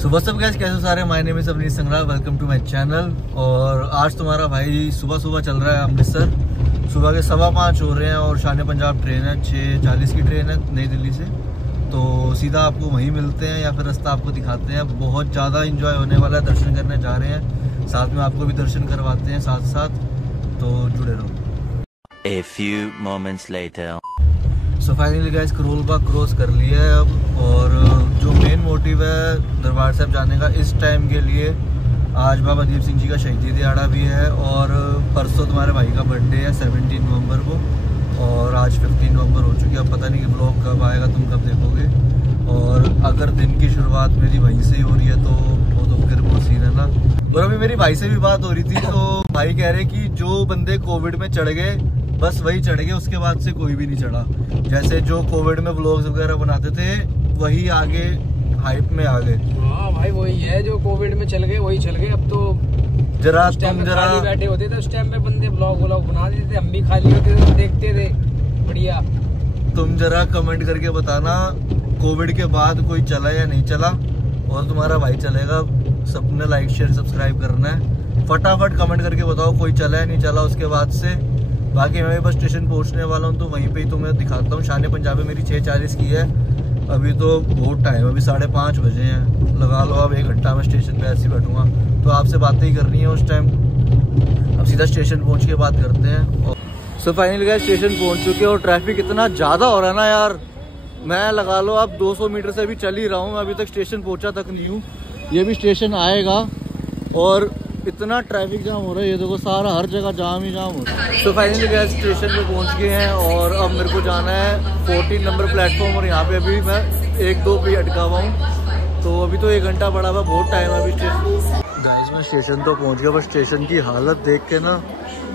So what's up guys, कैसे सारे। My name is Avneesh Sangra, welcome to my channel. और आज तुम्हारा भाई सुबह सुबह चल रहा है अमृतसर। सुबह के 5:15 हो रहे हैं और शान पंजाब ट्रेन है, 6:40 की ट्रेन है नई दिल्ली से। तो सीधा आपको वहीं मिलते हैं या फिर रास्ता आपको दिखाते हैं। बहुत ज़्यादा इंजॉय होने वाला है, दर्शन करने जा रहे हैं, साथ में आपको भी दर्शन करवाते हैं साथ साथ, तो जुड़े रहो। A few moments later. So finally guys Karol Bagh cross कर लिया है अब। और जो मेन मोटिव है दरबार साहब जाने का इस टाइम के लिए, आज बाबा दीप सिंह जी का शहीदी दिहाड़ा भी है और परसों तुम्हारे भाई का बर्थडे है 17 नवंबर को, और आज 15 नवंबर हो चुकी है। अब पता नहीं कि ब्लॉग कब आएगा, तुम कब देखोगे। और अगर दिन की शुरुआत मेरी वहीं से ही हो रही है तो वो तो फिर वो सीन है ना। और अभी मेरी भाई से भी बात हो रही थी, तो भाई कह रहे कि जो बंदे कोविड में चढ़ गए बस वही चढ़ गए, उसके बाद से कोई भी नहीं चढ़ा। जैसे जो कोविड में व्लॉग्स वगैरह बनाते थे वही आगे हाइप में आ गए। हाँ भाई वही है, जो कोविड में चल गए वही चल गए। अब तो जरा तुम बैठे होते थे उस टाइम में, बंदे ब्लॉग बना देते थे, हम भी खाली होते थे देखते थे। बढ़िया। तुम जरा कमेंट करके बताना कोविड के बाद कोई चला या नहीं चला, और तुम्हारा भाई चलेगा। सबने लाइक शेयर सब्सक्राइब करना है, फटाफट कमेंट करके बताओ कोई चला या नहीं चला उसके बाद से। बाकी मैं बस स्टेशन पहुंचने वाला हूं, तो वहीं पे ही तुम्हें दिखाता हूँ। शान पंजाब में मेरी 6:40 की है, अभी तो बहुत टाइम, अभी 5:30 बजे हैं। लगा लो अब 1 घंटा में स्टेशन पे ऐसे ही बैठूंगा, तो आपसे बातें ही करनी है उस टाइम। अब सीधा स्टेशन पहुंच के बात करते हैं। सो फाइनली गाइस स्टेशन पहुंच चुके हैं और ट्रैफिक इतना ज़्यादा हो रहा है ना यार। मैं लगा लो अब 200 मीटर से अभी चल ही रहा हूँ, अभी तक स्टेशन पहुँचा तक नहीं हूँ। ये भी स्टेशन आएगा और इतना ट्रैफिक जाम हो रहा है, ये देखो सारा हर जगह जाम ही जाम हो रहा है। तो फाइनली गाइस स्टेशन पे पहुंच गए हैं और अब मेरे को जाना है 14 नंबर प्लेटफॉर्म, और यहाँ पे अभी मैं 1-2 पे अटका हुआ हूँ। तो अभी तो 1 घंटा पड़ा हुआ, बहुत टाइम है अभी स्टेशन। गाइस मैं स्टेशन तो पहुँच गया, बस स्टेशन की हालत देख के ना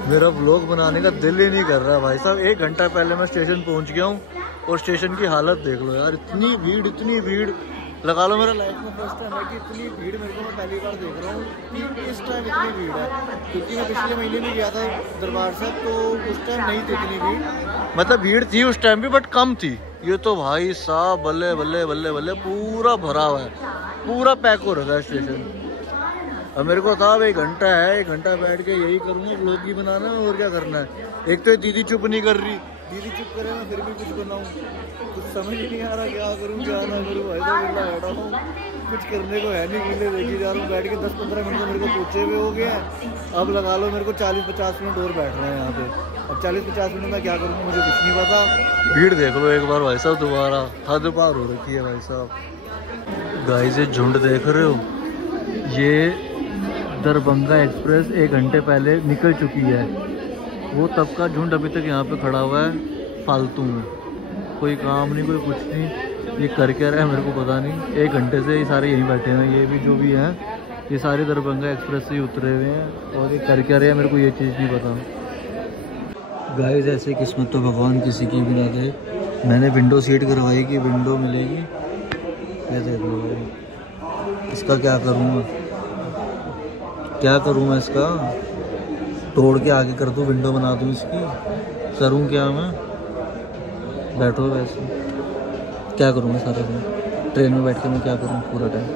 मेरा व्लॉग बनाने का दिल ही नहीं कर रहा भाई साहब। 1 घंटा पहले मैं स्टेशन पहुँच गया हूँ और स्टेशन की हालत देख लो यार। इतनी भीड़ लगा लो, मेरा लाइफ में फर्स्ट टाइम है कि इतनी भीड़ मेरे को, मैं पहली बार देख रहा हूँ कि इस टाइम इतनी भीड़ है। क्योंकि मैं पिछले महीने भी गया था दरबार साहब, तो उस टाइम नहीं थी इतनी भीड़। मतलब भीड़ थी उस टाइम भी बट कम थी। ये तो भाई साहब बल्ले बल्ले बल्ले बल्ले पूरा भरा हुआ है, पूरा पैक हो रहा है स्टेशन। अब मेरे को था अब 1 घंटा है, 1 घंटा बैठ के यही करूँगा, व्लॉग ही बनाना है और क्या करना है। एक तो दीदी चुप नहीं कर रही, दीदी चुप करे मैं फिर भी कुछ बनाऊँ, कुछ समझ ही नहीं आ रहा क्या करूँ क्या ना करूँ। भाई तो बैठा हूँ, कुछ करने को है नहीं, गिले देखी जा रहा हूँ। बैठ के 10-15 मिनट में मेरे को पहुँचे हुए हो गए हैं। अब लगा लो मेरे को 40-50 मिनट और बैठ रहे हैं यहाँ पे। अब 40-50 मिनट में क्या करूँगा मुझे कुछ नहीं पता। भीड़ देख लो एक बार भाई साहब, दोबारा हद पार हो रखी है भाई साहब। गाइस ये झुंड देख रहे हो, ये दरभंगा एक्सप्रेस 1 घंटे पहले निकल चुकी है। वो तब का झुंड अभी तक यहाँ पे खड़ा हुआ है फालतू में, कोई काम नहीं कोई कुछ नहीं। ये कर क्या रहा है मेरे को पता नहीं। 1 घंटे से ये सारे यहीं बैठे हैं, ये भी जो भी हैं ये सारे दरभंगा एक्सप्रेस से ही उतरे हुए हैं। और ये कर क्या रहे हैं मेरे को ये चीज़ नहीं पता। गाइस ऐसे किस्मत तो भगवान किसी की भी ना दे। मैंने विंडो सीट करवाई कि विंडो मिलेगी, ये देख लो भाई। इसका क्या करूँगा, क्या करूँ मैं इसका? तोड़ के आगे कर दूँ, विंडो बना दूँ इसकी, करूँ क्या मैं? बैठो वैसे क्या करूँ मैं सारा दिन ट्रेन में बैठ के, मैं क्या करूँ पूरा टाइम।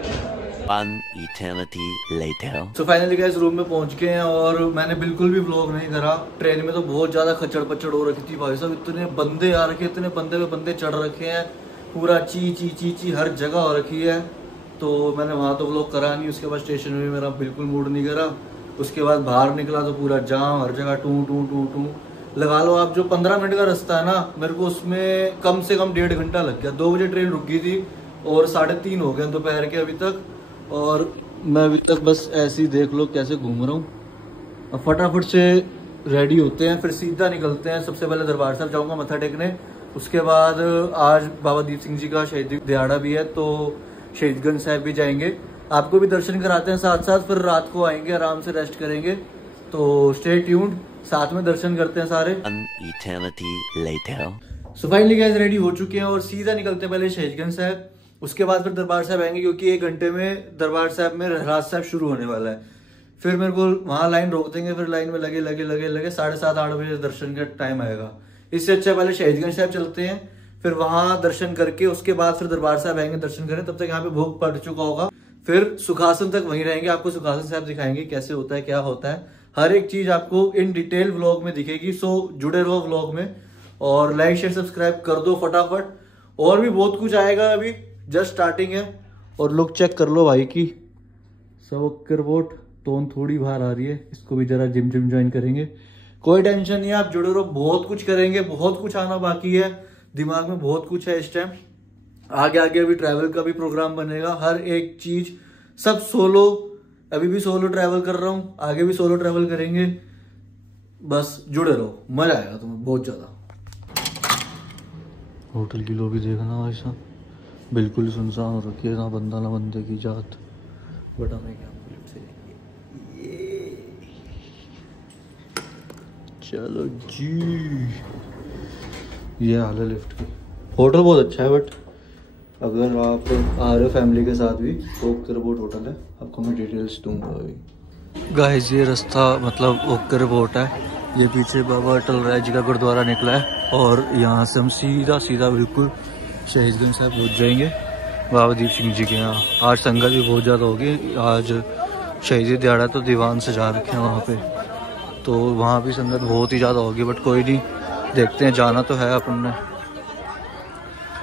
One eternity later. तो फाइनली गाइस रूम में पहुंच गए हैं और मैंने बिल्कुल भी व्लॉग नहीं करा। ट्रेन में तो बहुत ज़्यादा खच्चड़ पच्चड़ हो रखी थी भाई साहब, इतने बंदे आ रखे, इतने बंदे पे बंदे चढ़ रखे हैं, पूरा ची हर जगह हो रखी है। तो मैंने वहाँ तो व्लॉग करा नहीं। उसके बाद स्टेशन में मेरा बिल्कुल मूड नहीं करा। उसके बाद बाहर निकला तो पूरा जाम, हर जगह टू लगा लो आप। जो 15 मिनट का रास्ता है ना, मेरे को उसमें कम से कम 1.5 घंटा लग गया। 2 बजे ट्रेन रुक गई थी और 3:30 हो गए दोपहर के अभी तक। और मैं अभी तक बस ऐसे ही देख लो कैसे घूम रहा हूँ। अब फटाफट से रेडी होते हैं, फिर सीधा निकलते हैं। सबसे पहले दरबार साहब जाऊँगा मत्था टेकने, उसके बाद आज बाबा दीप सिंह जी का शहीदी दिहाड़ा भी है तो शहीदगंज साहिब भी जाएंगे। आपको भी दर्शन कराते हैं साथ साथ, फिर रात को आएंगे, आराम से रेस्ट करेंगे। तो स्टे ट्यून्ड, साथ में दर्शन करते हैं सारे। One eternity later. So finally guys ready हो चुके हैं और सीधा निकलते हैं पहले शहीदगंज साहिब, उसके बाद फिर दरबार साहब आएंगे, क्योंकि 1 घंटे में दरबार साहब में रहरास साहब शुरू होने वाला है। फिर मेरे को वहां लाइन रोक देंगे, फिर लाइन में लगे 7:30-8 बजे दर्शन का टाइम आएगा। इससे अच्छा पहले शहीदगंज साहब चलते हैं, फिर वहां दर्शन करके उसके बाद फिर दरबार साहब आएंगे दर्शन करें। तब तक यहाँ पे भोग पड़ चुका होगा, फिर सुखासन तक वहीं रहेंगे, आपको सुखासन साहब दिखाएंगे कैसे होता है, क्या होता है, हर एक चीज आपको इन डिटेल व्लॉग में दिखेगी। सो जुड़े रहो व्लॉग में और लाइक शेयर सब्सक्राइब कर दो फटाफट। और भी बहुत कुछ आएगा, अभी जस्ट स्टार्टिंग है। और लुक चेक कर लो भाई की, सब रिपोर्ट टोन थोड़ी बाहर आ रही है, इसको भी जरा जिम ज्वाइन करेंगे। कोई टेंशन नहीं है, आप जुड़े रहो, बहुत कुछ करेंगे, बहुत कुछ आना बाकी है, दिमाग में बहुत कुछ है इस टाइम। आगे आगे अभी ट्रैवल का भी प्रोग्राम बनेगा, हर एक चीज, सब सोलो। अभी भी सोलो ट्रैवल कर रहा हूँ, आगे भी सोलो ट्रैवल करेंगे। बस जुड़े रहो, मजा आएगा तुम्हें बहुत ज्यादा। होटल की लॉबी देखना भाई साहब, बिल्कुल सुनसान हो रखी है, ना बंदा ना बंदे की जात। बट हमें क्या चलो जी, ये हाल है लिफ्ट की। होटल बहुत अच्छा है, बट अगर आप आ रहे हो फैमिली के साथ भी तो ओके रिपोर्ट होटल है, आपको मैं डिटेल्स दूंगा अभी। गाइस ये रास्ता मतलब ओके रिपोर्ट है, ये पीछे बाबा अटल राय जी का गुरुद्वारा निकला है और यहाँ से हम सीधा बिल्कुल शहीदगंज साहब पहुँच जाएंगे, बाबा दीप सिंह जी के यहाँ। आज संगत भी बहुत ज़्यादा होगी, आज शहीदी दिहाड़ा तो दीवान सजा रखे हैं वहाँ पे, तो वहाँ भी संगत बहुत ही ज़्यादा होगी। बट कोई नहीं, देखते हैं, जाना तो है अपन ने,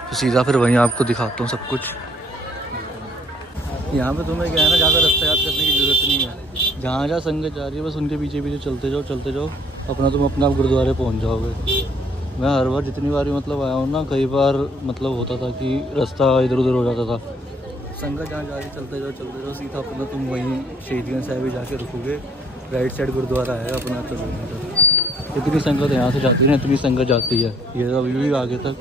तो सीधा फिर वहीं आपको दिखाता हूँ सब कुछ। यहाँ पे तुम्हें क्या है ना, ज़्यादा रास्ता याद करने की ज़रूरत नहीं है, जहाँ जहाँ संगत जा रही है बस उनके पीछे पीछे चलते जाओ, अपना तुम अपना गुरुद्वारे पहुँच जाओगे। मैं हर बार जितनी बार मतलब आया हूँ ना, कई बार मतलब होता था कि रास्ता इधर उधर हो जाता था। संगत जहाँ जा रही चलते जाओ सीधा अपना तुम वहीं शहीदगंज साहब भी जाके रुकोगे, राइट साइड गुरुद्वारा है अपना। चलो इतनी संगत यहाँ से जाती है ना, इतनी संगत जाती है, ये अभी भी आगे तक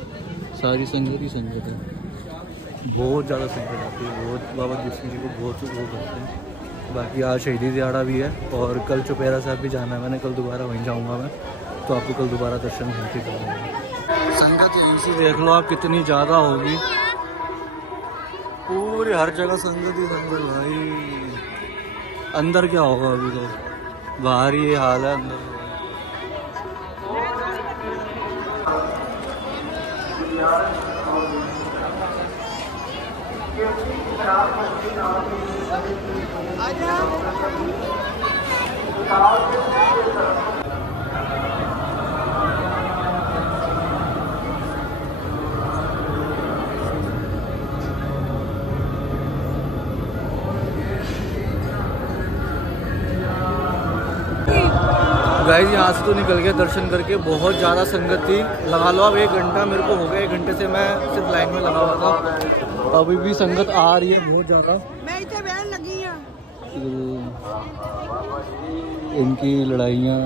सारी संगत ही संगत है, बहुत ज़्यादा संगत आती है, बहुत। बाबा दीप सिंह जी को बहुत वो करते हैं। बाकी आज शहीदी दिहाड़ा भी है और कल चुपेरा साहब भी जाना है, मैंने कल दोबारा वहीं जाऊँगा मैं, तो आपको कल दोबारा दर्शन होके करूँगा। संगत यहीं से देख लो आप कितनी ज़्यादा होगी, पूरी हर जगह संगत ही संगत भाई। अंदर क्या होगा अभी, तो बाहर ये हाल है, अंदर गाइस यहाँ से तो निकल गया दर्शन करके, बहुत ज़्यादा संगत थी, लगा लो अब 1 घंटा मेरे को हो गया, 1 घंटे से मैं सिर्फ लाइन में लगा हुआ था। अभी भी संगत आ रही है बहुत ज़्यादा, मैं इतने बहन लगी है। इनकी लड़ाइयाँ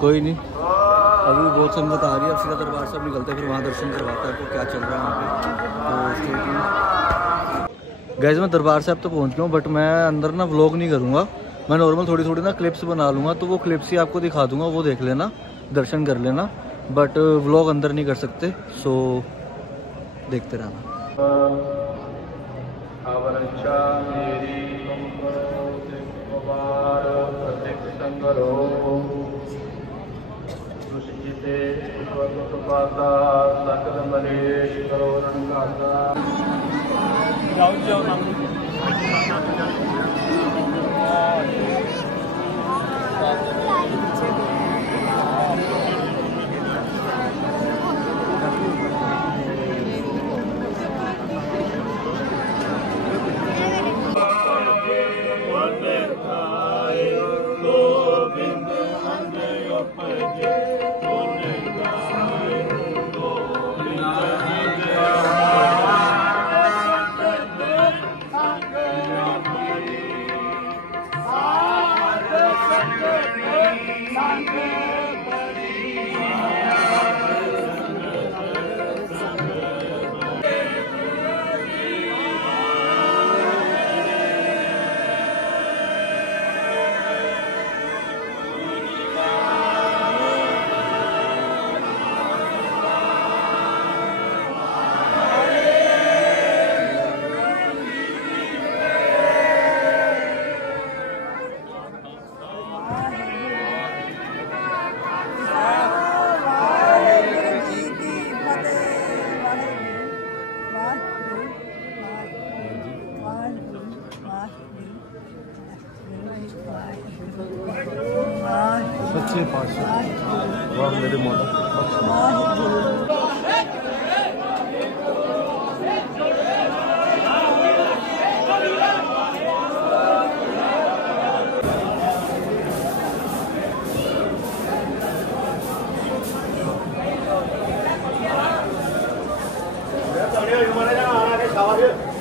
कोई नहीं, अभी बहुत संगत आ रही है। अब सीधा दरबार साहब निकलते हैं, फिर वहाँ दर्शन करवाता है तो क्या चल रहा है वहाँ पे। तो गाइस मैं दरबार साहब तो पहुँच गया हूँ, बट मैं अंदर ना व्लॉग नहीं करूँगा, मैं नॉर्मल थोड़ी ना क्लिप्स बना लूँगा, तो वो क्लिप्स ही आपको दिखा दूँगा, वो देख लेना, दर्शन कर लेना, बट व्लॉग अंदर नहीं कर सकते। सो देखते रहना। सच्चे पातशाह वाह मेरे मौला। हमारे यहाँ आना है